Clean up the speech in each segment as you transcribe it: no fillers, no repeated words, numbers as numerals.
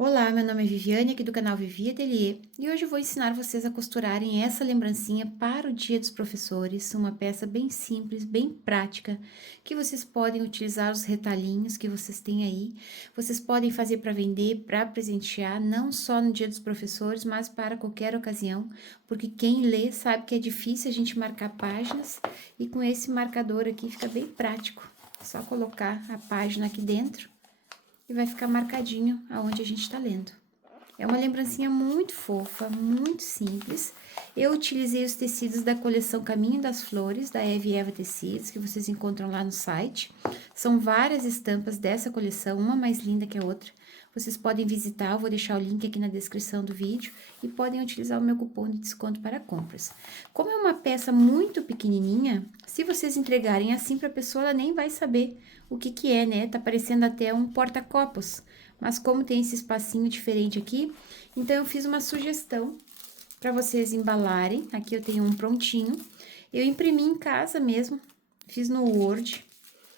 Olá, meu nome é Viviane, aqui do canal Vivi Atelier, e hoje eu vou ensinar vocês a costurarem essa lembrancinha para o Dia dos Professores, uma peça bem simples, bem prática, que vocês podem utilizar os retalhinhos que vocês têm aí, vocês podem fazer para vender, para presentear, não só no Dia dos Professores, mas para qualquer ocasião, porque quem lê sabe que é difícil a gente marcar páginas, e com esse marcador aqui fica bem prático, só colocar a página aqui dentro, e vai ficar marcadinho aonde a gente tá lendo. É uma lembrancinha muito fofa, muito simples. Eu utilizei os tecidos da coleção Caminho das Flores, da Eve Eva Tecidos, que vocês encontram lá no site. São várias estampas dessa coleção, uma mais linda que a outra. Vocês podem visitar, eu vou deixar o link aqui na descrição do vídeo e podem utilizar o meu cupom de desconto para compras. Como é uma peça muito pequenininha, se vocês entregarem assim para a pessoa, ela nem vai saber o que que é, né? Tá parecendo até um porta-copos, mas como tem esse espacinho diferente aqui, então eu fiz uma sugestão para vocês embalarem. Aqui eu tenho um prontinho. Eu imprimi em casa mesmo, fiz no Word,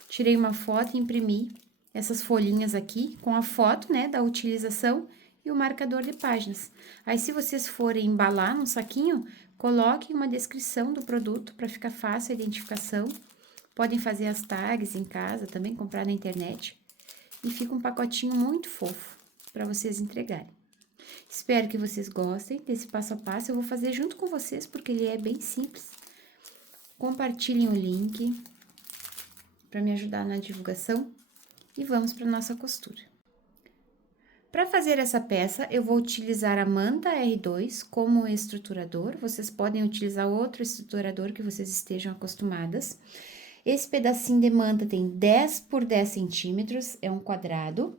tirei uma foto e imprimi essas folhinhas aqui com a foto, né, da utilização e o marcador de páginas. Aí, se vocês forem embalar num saquinho, coloquem uma descrição do produto para ficar fácil a identificação. Podem fazer as tags em casa, também comprar na internet. E fica um pacotinho muito fofo para vocês entregarem. Espero que vocês gostem desse passo a passo. Eu vou fazer junto com vocês, porque ele é bem simples. Compartilhem o link para me ajudar na divulgação. E vamos para nossa costura. Para fazer essa peça, eu vou utilizar a manta R2 como estruturador. Vocês podem utilizar outro estruturador que vocês estejam acostumadas. Esse pedacinho de manta tem 10 por 10 centímetros, é um quadrado.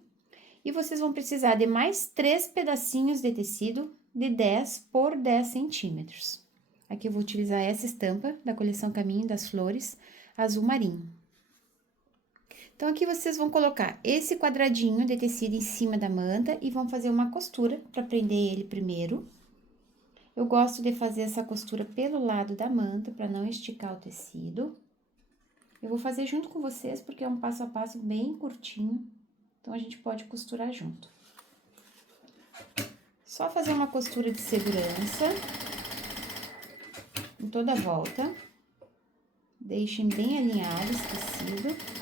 E vocês vão precisar de mais 3 pedacinhos de tecido de 10 por 10 centímetros. Aqui eu vou utilizar essa estampa da coleção Caminho das Flores, azul marinho. Então, aqui vocês vão colocar esse quadradinho de tecido em cima da manta e vão fazer uma costura para prender ele primeiro. Eu gosto de fazer essa costura pelo lado da manta para não esticar o tecido. Eu vou fazer junto com vocês porque é um passo a passo bem curtinho, então a gente pode costurar junto. Só fazer uma costura de segurança em toda a volta. Deixem bem alinhado esse tecido.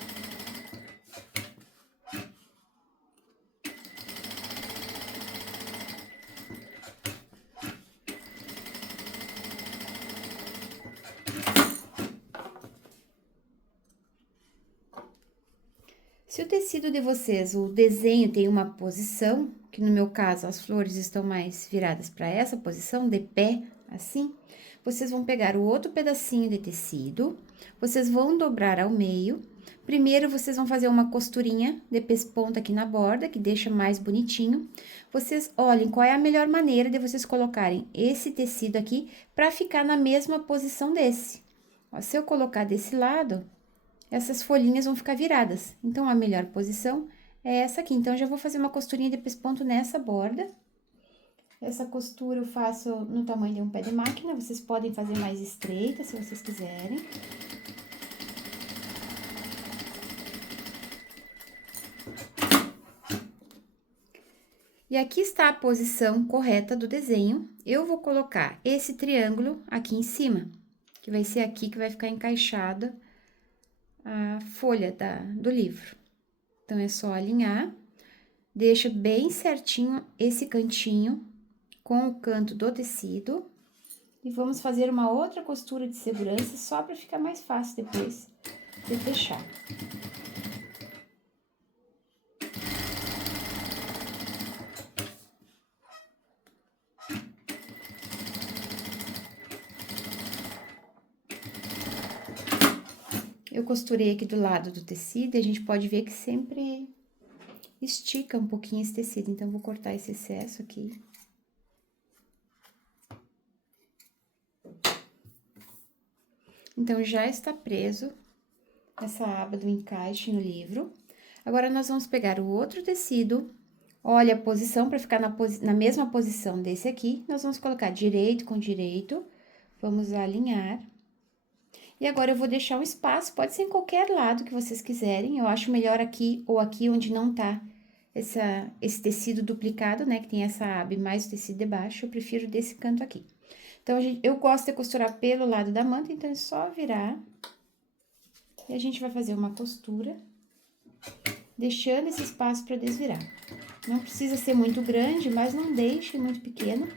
Se o tecido de vocês, o desenho tem uma posição, que no meu caso as flores estão mais viradas para essa posição, de pé, assim, vocês vão pegar o outro pedacinho de tecido, vocês vão dobrar ao meio. Primeiro, vocês vão fazer uma costurinha de pesponta aqui na borda, que deixa mais bonitinho. Vocês olhem qual é a melhor maneira de vocês colocarem esse tecido aqui para ficar na mesma posição desse. Ó, se eu colocar desse lado, essas folhinhas vão ficar viradas. Então, a melhor posição é essa aqui. Então, eu já vou fazer uma costurinha de pesponto nessa borda. Essa costura eu faço no tamanho de um pé de máquina. Vocês podem fazer mais estreita, se vocês quiserem. E aqui está a posição correta do desenho. Eu vou colocar esse triângulo aqui em cima, que vai ser aqui que vai ficar encaixada a folha do livro. Então, é só alinhar, deixa bem certinho esse cantinho com o canto do tecido. E vamos fazer uma outra costura de segurança, só para ficar mais fácil depois de fechar. Eu costurei aqui do lado do tecido e a gente pode ver que sempre estica um pouquinho esse tecido. Então, vou cortar esse excesso aqui. Então, já está preso essa aba do encaixe no livro. Agora, nós vamos pegar o outro tecido. Olha a posição, para ficar na mesma posição desse aqui. Nós vamos colocar direito com direito. Vamos alinhar. E agora, eu vou deixar um espaço, pode ser em qualquer lado que vocês quiserem. Eu acho melhor aqui ou aqui onde não tá esse tecido duplicado, né, que tem essa aba mais o tecido de baixo, eu prefiro desse canto aqui. Então, eu gosto de costurar pelo lado da manta, então é só virar. E a gente vai fazer uma costura, deixando esse espaço para desvirar. Não precisa ser muito grande, mas não deixe muito pequeno,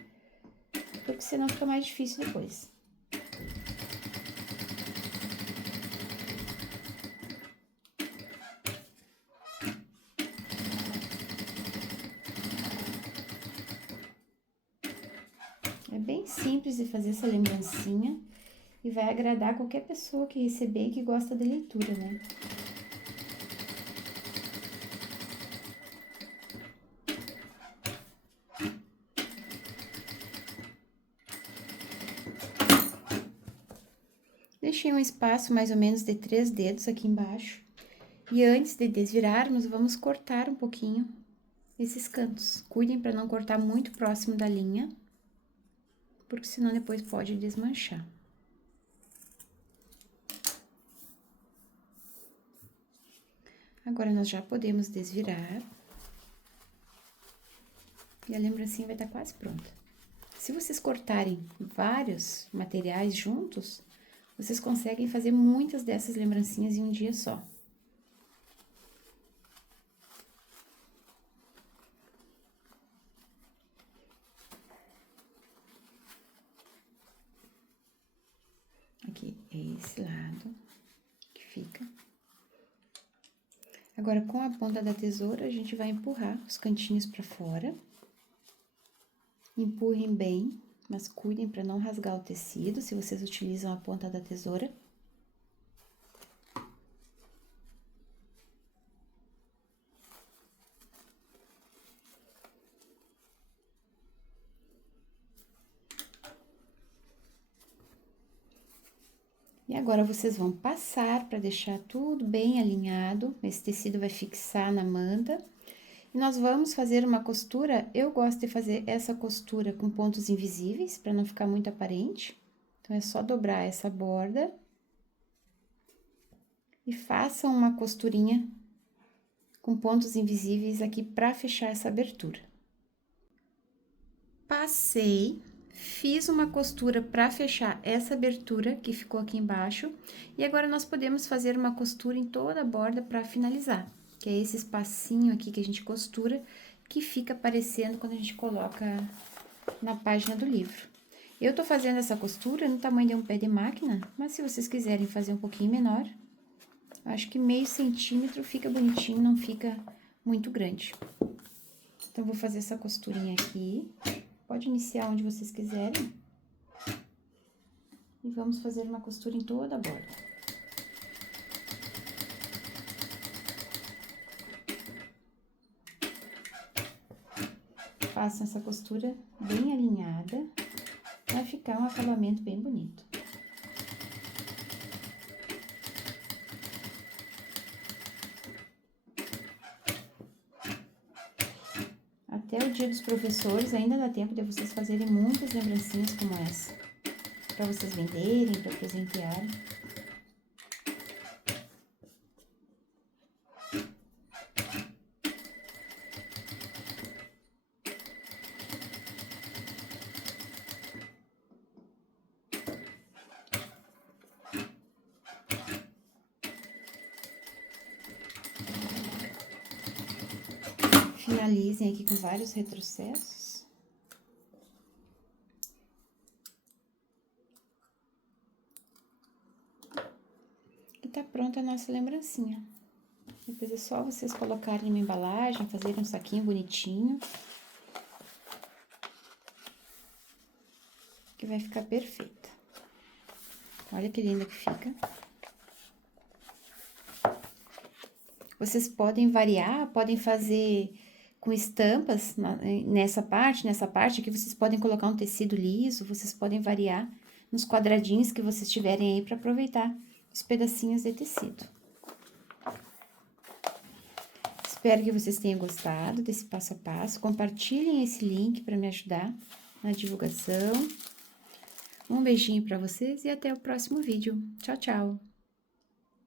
porque senão fica mais difícil depois. É bem simples de fazer essa lembrancinha e vai agradar qualquer pessoa que receber e que gosta de leitura, né? Deixei um espaço mais ou menos de 3 dedos aqui embaixo. E antes de desvirarmos, vamos cortar um pouquinho esses cantos. Cuidem para não cortar muito próximo da linha, porque senão depois pode desmanchar. Agora, nós já podemos desvirar. E a lembrancinha vai estar quase pronta. Se vocês cortarem vários materiais juntos, vocês conseguem fazer muitas dessas lembrancinhas em um dia só. Aqui é esse lado que fica. Agora, com a ponta da tesoura, a gente vai empurrar os cantinhos para fora. Empurrem bem, mas cuidem para não rasgar o tecido, se vocês utilizam a ponta da tesoura. E agora, vocês vão passar para deixar tudo bem alinhado. Esse tecido vai fixar na manta. E nós vamos fazer uma costura. Eu gosto de fazer essa costura com pontos invisíveis, para não ficar muito aparente. Então, é só dobrar essa borda. E façam uma costurinha com pontos invisíveis aqui para fechar essa abertura. Passei. Fiz uma costura para fechar essa abertura que ficou aqui embaixo. E agora, nós podemos fazer uma costura em toda a borda para finalizar. Que é esse espacinho aqui que a gente costura, que fica aparecendo quando a gente coloca na página do livro. Eu tô fazendo essa costura no tamanho de um pé de máquina, mas se vocês quiserem fazer um pouquinho menor, acho que meio centímetro fica bonitinho, não fica muito grande. Então, vou fazer essa costurinha aqui. Pode iniciar onde vocês quiserem. E vamos fazer uma costura em toda a borda. Façam essa costura bem alinhada, vai ficar um acabamento bem bonito. Até o dia dos professores, ainda dá tempo de vocês fazerem muitas lembrancinhas como essa, para vocês venderem, para presentearem. Finalizem aqui com vários retrocessos. E tá pronta a nossa lembrancinha. Depois é só vocês colocarem uma embalagem, fazerem um saquinho bonitinho. Que vai ficar perfeita. Olha que linda que fica. Vocês podem variar, podem fazer com estampas nessa parte aqui, vocês podem colocar um tecido liso, vocês podem variar nos quadradinhos que vocês tiverem aí para aproveitar os pedacinhos de tecido. Espero que vocês tenham gostado desse passo a passo. Compartilhem esse link para me ajudar na divulgação. Um beijinho para vocês e até o próximo vídeo. Tchau, tchau!